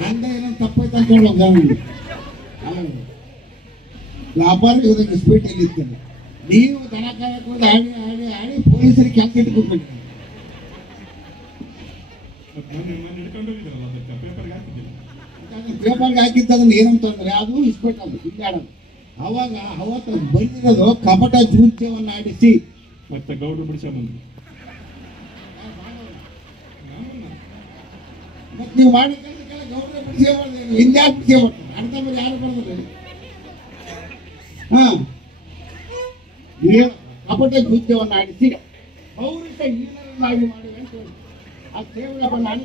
ನಂದ ಏನೋ ತಪ್ಪೈತೆ ಅಂತ ಹೇಳೋದು ವ್ಯಾಪಾರ ಇದಕ್ಕೆ ಸ್ಪೀಡ್ ಇಲ್ಲಿ ಇರ್ತದೆ. ನೀವು ದನ ಕಾಯಕ್ಕೆ ಹೋಗಿ ಆಡಿ ಆಡಿ ಆಡಿ ಪೊಲೀಸರಿಗೆ ಕೆಲಸ ಇಟ್ಕೊಳ್ಬೇಡಿ. ಪೇಪರ್ಗೆ ಹಾಕಿದ್ದದನ್ನ ಏನಂತಂದ್ರೆ ಅದು ಇಸ್ಪೆಟ್ ಅದು ಹಿಂಗಾಡೋದು. ಅವಾಗ ಅವತ್ತು ಬಂದಿರೋದು ಕಪಟ ಜೂಜ್ಯವನ್ನು ಆಡಿಸಿ ಮತ್ತೆ ಗೌಡ್ರು ಬಿಡಿಸ ಬಂದು ಮತ್ತೆ ನೀವು ಮಾಡಿ ಗೌಡ್ರ ಬಿಡಿಸೇ ಮಾಡ್ದೇನು ಹಿಂದ್ಯಾಕೆ ಬಿಡಿಸೇ ಮಾಡ್ತಾರೆ ಅರ್ಧ ಮೇಲೆ ಯಾರು ಬರೋದಿಲ್ಲ. ಕಪಟ ಜೂಜ್ಯವನ್ನು ಆಡಿಸಿ ಪೌರುಷ ಹೀನರನ್ನಾಗಿ ಮಾಡಿವೆ ಅಂತ ಹೇಳಿ ಆ ಸೇವೆಗಳ ಮಾಡಿ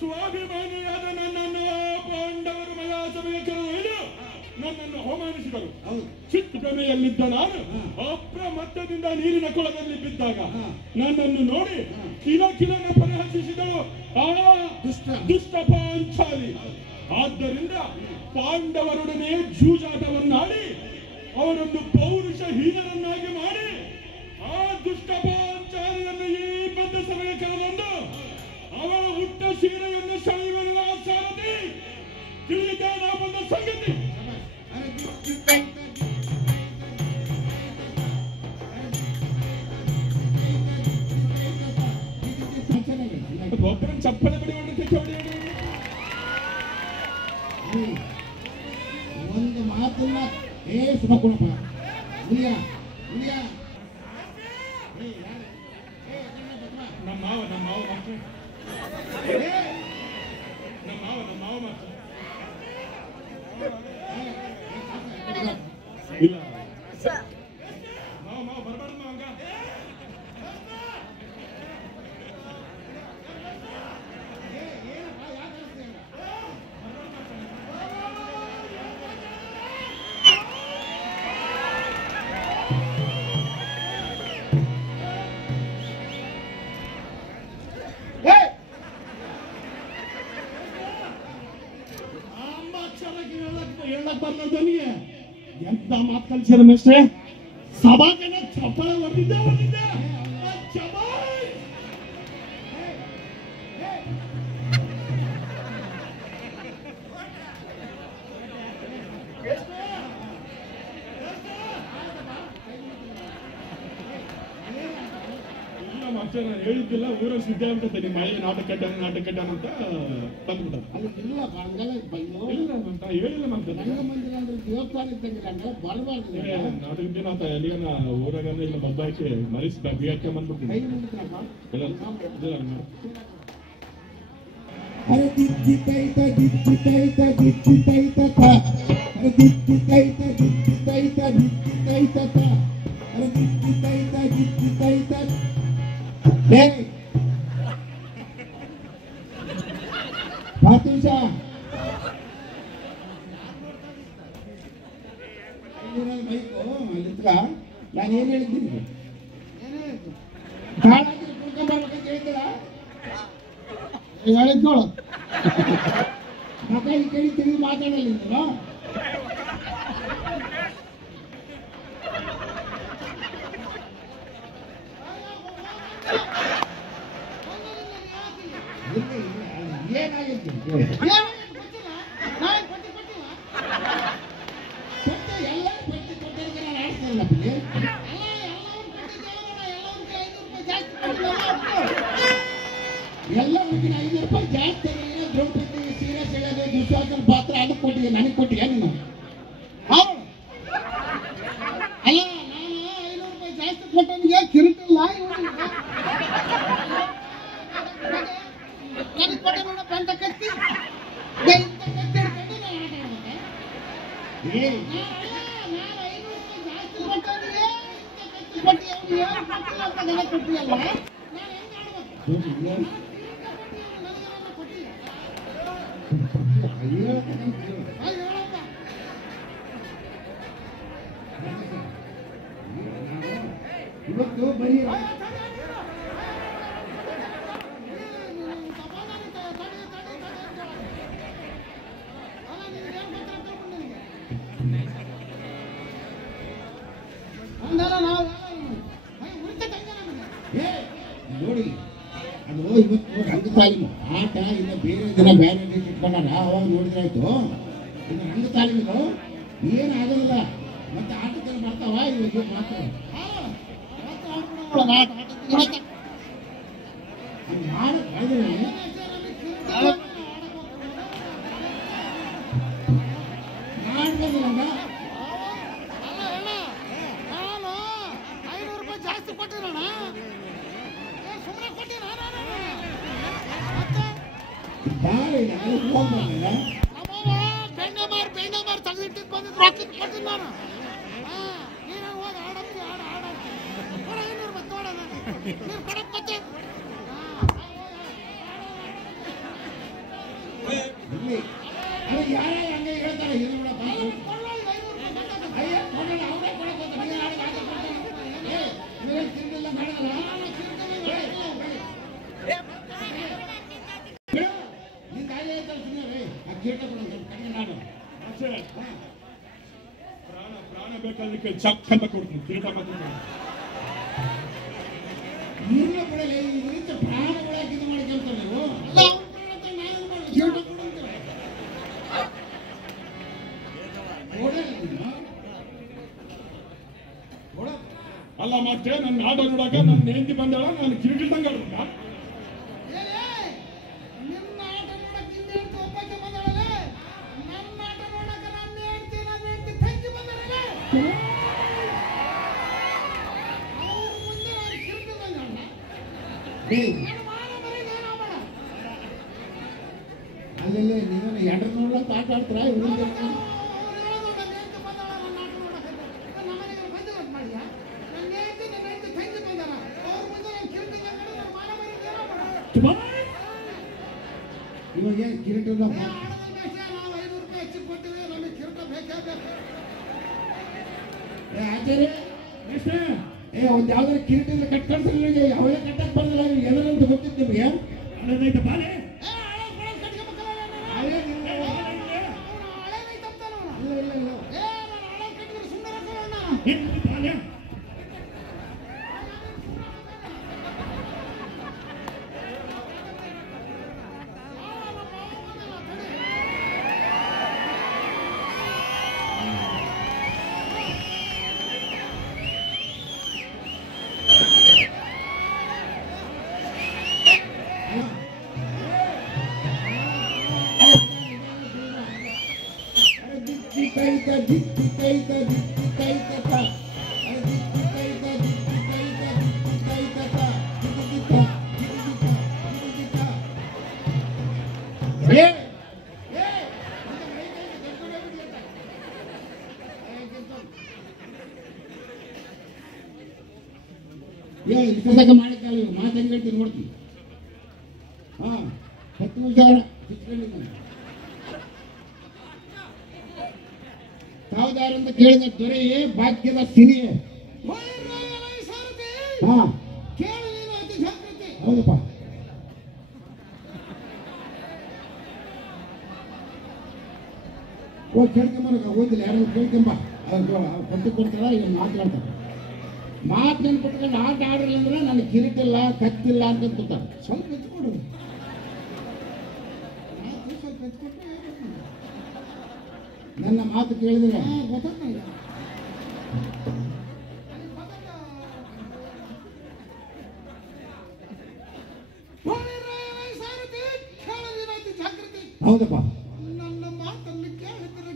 ಸ್ವಾಭಿಮಾನಿಯಾದ ನನ್ನನ್ನು ಪಾಂಡವರು ಮಹಾಸಭೆಯ ಕರೆದು ನನ್ನನ್ನು ಅವಮಾನಿಸಿದರು. ಚಿಕ್ಕಮೆಯಲ್ಲಿದ್ದ ನಾನು ಅಪ್ರಮತ್ತದಿಂದ ನೀರಿನ ಕೊಳದಲ್ಲಿ ಬಿದ್ದಾಗ ನನ್ನನ್ನು ನೋಡಿ ಕಿಲಕಿಲನ ಪರಿಹಸಿಸಿದಳು ಆ ದುಷ್ಟ ಪಾಂಚಾಲಿ. ಆದ್ದರಿಂದ ಪಾಂಡವರೊಡನೆ ಜೂಜಾಟವನ್ನಾಡಿ ಅವರನ್ನು ಪೌರುಷಹೀನರನ್ನಾಗಿ ಮಾಡಿ ಆ ದುಷ್ಟ ಪಾಂಚಾಲಿಯನ್ನು ಈ ಬದ್ಧ ಸಭೆಗೆ ಕರೆದೊಂದು ಅವಳ ಹುಟ್ಟ ಸೀರೆಯನ್ನು ಶೈವಲ್ಲ ಸಾರಥಿ ತಿಳಿದ ಬಂದ ಸಂಗತಿ. ಒಬ್ಬರ ಚಪ್ಪಲೆ ಬಡಿ ಒಂದು ಮಾತನ್ನ ಸುಮಕುಣಪ್ಪ ನಮ್ಮ ಮಾವ ಮಾತ್ರ ಇಲ್ಲ ಮಾವ ಬರಬಾರ್ದು ಮಾವಂಗ. ಹೇಳಕ್ ಬರ್ನದನಿಗೆ ಎಂತ ಮಾತು ಕಲಿಸಿದ ಮಿಸ್ಟ್ರೆ. ಸಭಾ ಜನ ಚಪ್ಪಳ ಹೊಡೆದಿದ್ದೆ ಮಾಸ್ಟರ್ ನಾನು ಹೇಳಿದ್ದಿಲ್ಲ. ಊರಲ್ಲಿ ಸುದ್ದಿ ಆಗ್ಬಿಟ್ಟೆ ನಿಮ್ಮ ಮೈ ನಾಟಕ ಕಡ್ಡಾನ ಅಂತ ಬಂದ್ಬಿಟ್ಟ. ಹೇಳಿಲ್ಲ ಮಾಸ್ಟರ್ ನಾಟಕದ ದಿನ ಎಲ್ಲಿಗನ ಊರಾಗ ಇಲ್ಲ ಬಬ್ಬ ಹಾಕಿ ಮರಿಸಿ ಬಿಗಾಕೆ ಬಂದ್ಬಿಡ್ತೀನಿ. ನಾನು ಏನ್ ಹೇಳಿದ್ದೀನಿ ಹೇಳಿದ್ನೋಳು ಮಕ್ಕಳಿಗೆ ಕೇಳಿ ತಿಳಿದು ಮಾತಾಡಲಿಲ್ಲ. ಏನಾಗಿತ್ತು ಎಲ್ಲ ಹುಡುಗಿನ 500 ರೂಪಾಯಿ ಜಾಸ್ತಿ. ದ್ರೌಪದಿ ಸೀರೆ ಸೆಳೆದು ದುಶ್ಯಾಸನ ಪಾತ್ರ ಅದಕ್ಕೆ ಕೊಟ್ಟಿದ್ದೆ, ನನಗೆ ಕೊಟ್ಟಿಯ ನೀನು? ಅಲ್ಲ ನಾನು 500 ರೂಪಾಯಿ ಜಾಸ್ತಿ ಕೊಟ್ಟನಿಗೆ ಕಿರುತಿಲ್ಲ ನನಗೆ ಕೊಟ್ಟ ನೋಡ ಪಂಟ ಕತ್ತಿ ಇವತ್ತು ಬರೀ ಏ ನೋಡಿ ಅದು ಇವತ್ತು ರಂಗ ತಾಲೀಮು ಆಟ ಇನ್ನು ಬೇರೆ ದಿನ ಬೇರೆ ರೀತಿ ಇಟ್ಕೊಂಡಾರ ಅವಾಗ ನೋಡಿದ್ರಾಯ್ತು. ಇನ್ನು ರಂಗ ತಾಲೀಮು ಏನು ಆಗೋದಿಲ್ಲ. ಮತ್ತೆ ಆಟದಲ್ಲಿ ಮಾಡ್ತಾವ ಇವಾಗ ಮಾಡ್ತಾವ ಮಾಡ್ಬೋದಲ್ಲ. ಜಾಸ್ತಿ ಕೊಟ್ಟಿರೋಣ ಸುಮ್ಮನೆ ಕೊಟ್ಟಿರ ಬೆಣ್ಣೆ ಮಾರಿ ತೆಗೆದಿಟ್ಟಿದ್ದು ಬಂದಿದ್ದು ರೊಕ್ಕ ಕೊಟ್ಟಿದ್ದು ನಾನು. ನೀನು ಹೋಗಿ ಆಡಕ್ಕೆ ಆಡಕ್ಕೆ ಕೊಡ 500 ರೂಪಾಯಿ ತೋಡ ನೀನು ಕೊಡಕ್ಕೆ ಮತ್ತೆ ಯಾರೇ ಹಂಗೆ ಹೇಳ್ತಾರೆ ಪ್ರಾಣ ಬೇಕಾದ್ರೆ ಚಕ್ ಅಂತ ಕೊಡ್ತೀನಿ ಕಿರೀಟ ಮಾತ್ರ ಪ್ರಾಣ ಒಳಗೆ ಇದು ಮಾಡ್ಕೊಂತಾರೆ ನೀವು. ಅಲ್ಲ ಮತ್ತೆ ನನ್ನ ಆಟ ನೋಡಕ ನನ್ನ ಹೆಂಡತಿ ಬಂದಾಳ ನಾನು ಕಿರೀಟದಂಗ ಆಡ್ಬೇಕ. ನಿಮ್ಮ ಆಟ ನೋಡಕ್ಕೆ ನಿನ್ನ ಹೆಂಡತಿ ಒಬ್ಬಕ್ಕೆ ಬಂದಾಳಲ್ಲ, ನನ್ನ ಆಟ ನೋಡಕ್ಕೆ ನನ್ನ ಹೆಂಡತಿ ತಂಗಿ ಬಂದಾಳಲ್ಲ. ಅವ್ರ ಮುಂದೆ ನಾನು ಕಿರೀಟದಂಗ ಅಲ್ಲೆಲ್ಲ ನೀವೇನು ಎಡ್ರ ನೋಡ್ಲಂತ ಆಟ ಆಡ್ತಾರ ಇವಾಗ ಏನು ಕಿರೀಟದ ನಾವು 500 ರೂಪಾಯಿ ಹೆಚ್ಚಿಗೆ ಕೊಟ್ಟಿವಿ, ನಮಗೆ ಕಿರೀಟ ಬೇಕೇ ಬೇಕು. ಆಚಾರ್ಯ ಒಂದ್ ಯಾವ್ದಾರ ಕಿರೀಟದ ಕಟ್ಕೊಳ್ತಾರೆ ಯಾವ್ದೇ ಕಟ್ಟಕ್ ಬಂದಿಲ್ಲ ಏನಂತ ಗೊತ್ತಿತ್ತು ನಿಮಗೆ. ಹಳದೈತೆ ಬಾಲೆ ಬಾಲೆ ಮಾಡಿದ್ದಲ್ಲ ಮಾತು ಹೆಂಗೆ ಹೇಳ್ತೀನಿ ನೋಡ್ತೀನಿ. 10 ನಿಮಿಷ ತಾವುದಾರಂತ ಕೇಳಿದ ದೊರೆ ಭಾಗ್ಯದ ಸಿರಿ. ಹೌದಪ್ಪ ಹೋಗಿ ಕೇಳ್ಕೊಂಬ ಓದಿಲ್ಲ ಯಾರು ಕೇಳ್ಕೊಂಬ ಕೊಟ್ಟು ಕೊಡ್ತಾರ ಈಗ ಮಾತಾಡ್ತಾರೆ. ಮಾತು ನೆನ್ಕೊಟ್ಕೊಂಡು ಆಟ ಆಡಲಿಲ್ಲ ಅಂದ್ರೆ ನನಗೆ ಕಿರೀಟಿಲ್ಲ ಕತ್ತಿಲ್ಲ ಅಂತ ಕೂತಾರೆ. ಸ್ವಲ್ಪ ಎತ್ಕೊಡು ಸ್ವಲ್ಪ ಎತ್ಕೊಟ್ರೆ ನನ್ನ ಮಾತು ಕೇಳಿದ್ರೆ ಗೊತ್ತಾಗ್ತಲ್ಲ. ಹೌದಪ್ಪ ನನ್ನ ಮಾತನ್ನು ಕೇಳಿದ್ರೆ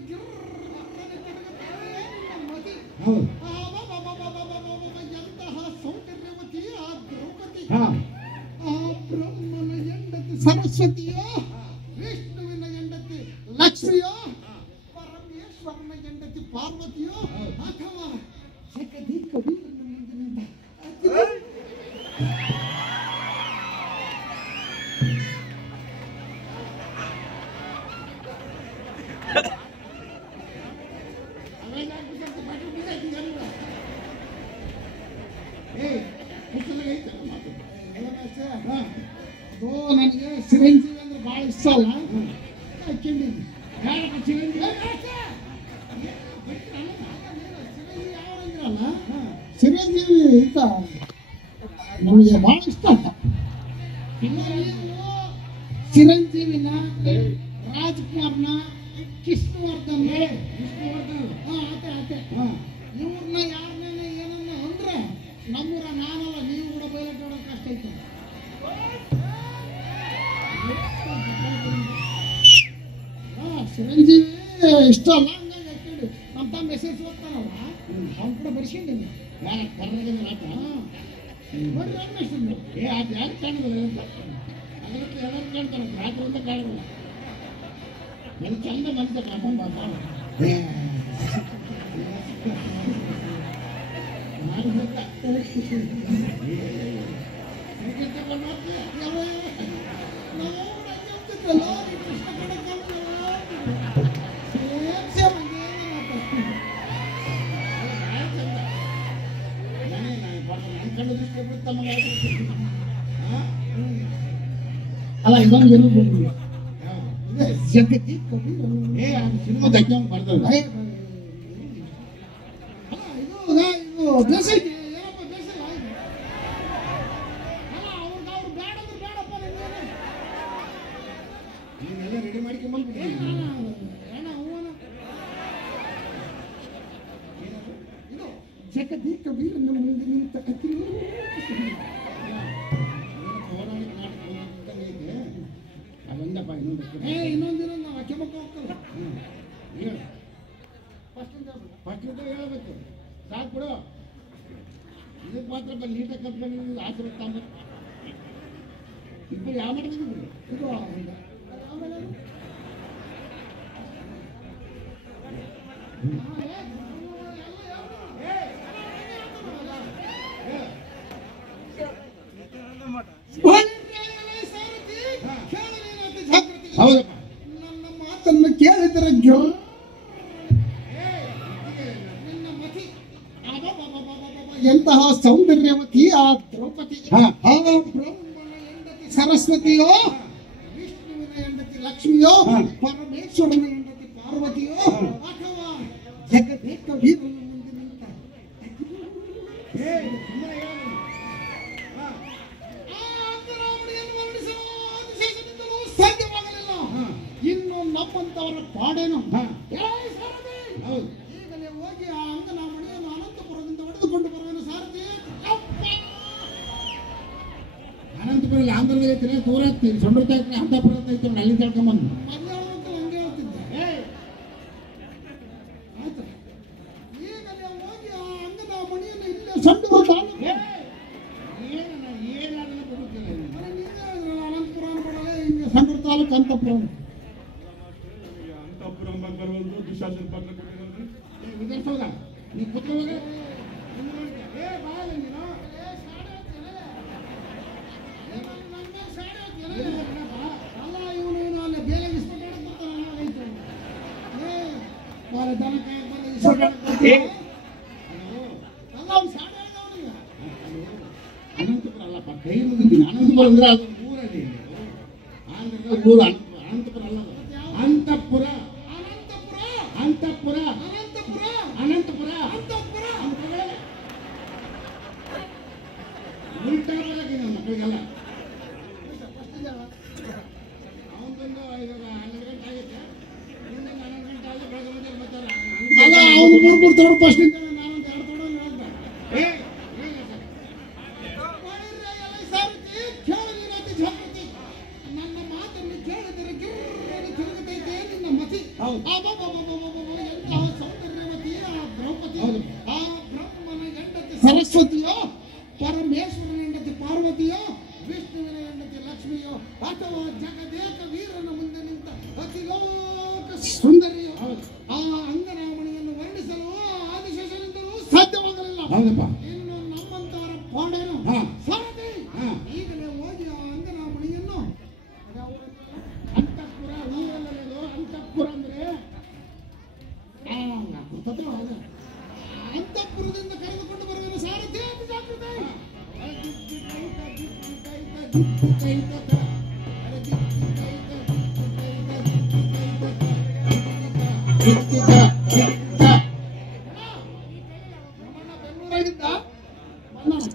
ಹೌದು ಎಂತಹ ಸೌಂದರ್ಯವತಿ ಆ ದ್ರೌಪದಿ, ಹಾ ಆ ಬ್ರಹ್ಮನ ಹೆಂಡತಿ ಸರಸ್ವತಿಯೋ, ವಿಷ್ಣುವಿನ ಹೆಂಡತಿ ಲಕ್ಷ್ಮಿಯೋ, ಪರಮೇಶ್ವರನ ಹೆಂಡತಿ ಪಾರ್ವತಿಯೋ, ಅಥವಾ ಜಗದಿ ಕಬೀರನ ಮುಂದಿನಿಂದ ನನಗೆ ಚಿರಂಜೀವಿ ಅಂದ್ರೆ ಭಾಳ ಇಷ್ಟ ಅಲ್ಲ. ಚಿರಂಜೀವಿ ಈತ ನಮಗೆ ಬಹಳ ಇಷ್ಟ ಅಂತ. ಇನ್ನು ನೀವು ಚಿರಂಜೀವಿನ, ರಾಜ್ಕುಮಾರ್ನ, ವಿಷ್ಣುವರ್ಧನ್ ಆತೆ ಇವ್ರನ್ನ ಯಾರನ್ನ ಏನನ್ನ ಅಂದ್ರೆ ನಮ್ಮೂರ ನಾನಲ್ಲ ನೀವು ಕೂಡ ಬಯಲಾಟ ಆಡೋಕೆ ಕಷ್ಟ ಐತೆ. ಚಿರಂಜೀವಿ ಇಷ್ಟ ಅಲ್ಲ ಹಂಗಾಗಿ ಹಾಕೊಂಡು ನಮ್ಮ ತಮ್ಮ ಮೆಸೇಜ್ ಓದ್ತಾನಲ್ಲ ಅವ್ನು ಕೂಡ ಬರ್ಸ್ಕೊಂಡಿನಿ ಯಾರ ಕರ್ನಾಟಕದ ರಾಜ ನೋಡ್ರಿ ರಮೇಶ್ ಏ ಅದು ಯಾರು ಕಾಣೋದಿಲ್ಲ ಅದಕ್ಕೆ ಎಲ್ಲರೂ ಕಾಣ್ತಾರೆ ರಾತ್ರಿಯಿಂದ ಕಾಣೋದಿಲ್ಲ ನನ್ನ ಚಂದ ಮನುಷ್ಯ ಕಾಣ್ಕೊಂಡ್ ಅಲ್ಲ ಇದೊಂದು ಏನು ಏ ಅದು ಸಿನಿಮಾ ದಕ್ಕ ಬರ್ದಲ್ಲ ನೀವೆಲ್ಲ ರೆಡಿ ಮಾಡ್ಕೊಂಡ್ಬಂದ್ಬಿಡಿ ಜಗದೀಕ ವೀರನ ಮುಂದೆ ನಿಂತ ಕತ್ತಿರು ಅದೊಂದಪ್ಪ ಇನ್ನೊಂದು ಇನ್ನೊಂದಿನ ನಾವು ಅಕ್ಕೆ ಮಕ್ಕ ಹೋಗ್ತಲ್ಲ ಹೇಳು ಫಸ್ಟ್ ಹೇಳ್ಬೇಕು ಸಾಕು ಬಿಡು ಇದಕ್ಕೆ ಮಾತ್ರ ನೀಟಾಗಿ ಕಲ್ತ್ಕೊಂಡು ಆಸರೆ ತಾಂಬ ಇಬ್ಬರು ಯಾವ ಮಾಡಿದ್ರು ಇದು ಹೌದಪ್ಪ ನನ್ನ ಮಾತನ್ನು ಕೇಳಿದರೆ ಎಂತಹ ಸೌಂದರ್ಯವತಿ ಆ ದ್ರೌಪದಿ ಆ ಬ್ರಹ್ಮನ ಹೆಂಡತಿ ಸರಸ್ವತಿಯೋ ವಿಷ್ಣುವಿನ ಹೆಂಡತಿ ಲಕ್ಷ್ಮಿಯೋ ಪರಮೇಶ್ವರನ ಹೆಂಡತಿ ಪಾರ್ವತಿಯೋ ಅಥವಾ ಜಗದೇಕ ವೀರನ ಮುಂದೆ ನಿಂತ ಸಾಧ್ಯವಾಗಲಿಲ್ಲ. ಇನ್ನು ನಮ್ಮಂತವರ ಪಾಡೇನು ಹೌದು ಈಗಲೇ ಹೋಗಿ ಆ ಅಂಗನಮಣಿಯನ್ನು ಅನಂತಪುರದಿಂದ ಹೊಡೆದುಕೊಂಡು ಬರುವನು ಸಾರಥಿ. ಅನಂತಪುರಲ್ಲಿ ಆಂಧ್ರದಲ್ಲಿ ಐತಿ ದೂರ ಆಗ್ತೀನಿ ಸೊಂಡ್ರ ಅಂತಾಪುರ ಐತಿ ಅಲ್ಲಿ ತಳ್ಕೊಂಬಂದು ಮಧ್ಯಾಹ್ನ ಹಂಗೆ ಹೇಳ್ತಿದ್ದೆ. ಆಯ್ತು ಈಗಲೇ ಹೋಗಿ ಆ ಅಂಗನಮಣಿಯನ್ನು ಇಲ್ಲೇ ಸೊಂಡು ಏನಾದನ್ನ ಬರುತ್ತಿಲ್ಲ ಅನಂತಪುರ ಬರಲ್ಲ ಹಿಂಗೆ ಸಂಡ್ರ ತಾಲೂಕು ಅಂತಪುರ ಅಂತಪುರ ಬರವಲ್ದು ದುಶಾಸನ ಪತ್ರ ಕೊಟ್ಟಿರೋದು ವಿಧಾನಸೌಧ ನೀವು ಕೂತ್ಕೊಳ್ಳೋಗ ಅಲ್ಲ ಇವನು ಅಲ್ಲಿ ಬೇರೆ ಅನಂತಪುರ ಅಲ್ಲಪ್ಪ ಕೈ ಮುಗಿದ್ದೀನಿ ಅನಂತಪುರ ಅಂದ್ರೆ ಅದು ಊರಲ್ಲಿ ಆಂಧ್ರದ ಊರು ಅನಂತಪುರ ಅಲ್ಲ ಅಂತಪುರ ಅಂತಪುರ ಅನಂತಪುರ ಉಲ್ಟಾ ಬರಕ್ಕೆ ನಮ್ಮ ಮಕ್ಕಳಿಗೆಲ್ಲ ಅವನದೊಂದು ಇವಾಗ 12 ಗಂಟೆ ಆಗೈತೆ ಇನ್ನೊಂದು 12 ಗಂಟೆ ಆದ್ರೆ ಬೆಳಗ್ಗೆ ಮುಂದೆ ಬರ್ತಾರೆ ಅಲ್ಲ ಅವ್ನು ಮೂರು ತೋಡು ಫಸ್ಟ್ ನಾನೊಂದು 2 ತೋಡು ಹೇಳ್ದೆ. ನನ್ನ ಮಾತನ್ನು ಕೇಳಿದರೆ ಗಿರ್ರನೆ ತಿರುಗುತ್ತೈತೆ ನಿನ್ನ ಮತಿ. ಎಂತಹ ಸೌಂದರ್ಯವತಿ ಆ ದ್ರೌಪದಿ ಆ ಬ್ರಹ್ಮನ ಹೆಂಡತಿ ಸರಸ್ವತಿಯೋ ಪರಮೇಶ್ವರನ ಹೆಂಡತಿ ಪಾರ್ವತಿಯೋ ವಿಷ್ಣುವಿನ ಹೆಂಡತಿ ಲಕ್ಷ್ಮಿಯೋ ಅಥವಾ ಜಗದೇಕ ವೀರನ ಮುಂದೆ ನಿಂತ ಅತಿಲೋಕ ಸುಂದರಿಯೋ ಆ ಅಂಗನಮಣಿಯನ್ನು ವರ್ಣಿಸಲು ಆದಿಶೇಷನಿಂದಲೂ ಸಾಧ್ಯವಾಗಲಿಲ್ಲ. ಹೌದಪ್ಪ ಇನ್ನು ನಮ್ಮಂತವರ ಪಾಡೇನು ಸಾರಥಿ ಈಗಲೇ ಹೋಗಿ ಆ ಅಂಗನಮಣಿಯನ್ನು ಅಂತಃಪುರ ಊರಲ್ಲದು ಅಂತಃಪುರ ಅಂದ್ರೆ ಅಂತಃಪುರದಿಂದ ಕರೆದುಕೊಂಡು ಬರುವನು ಸಾರಥಿ ಜಾಗೃತಿ. ಬೆಂಗಳೂರಾಗಿದ್ದ ನೋಡು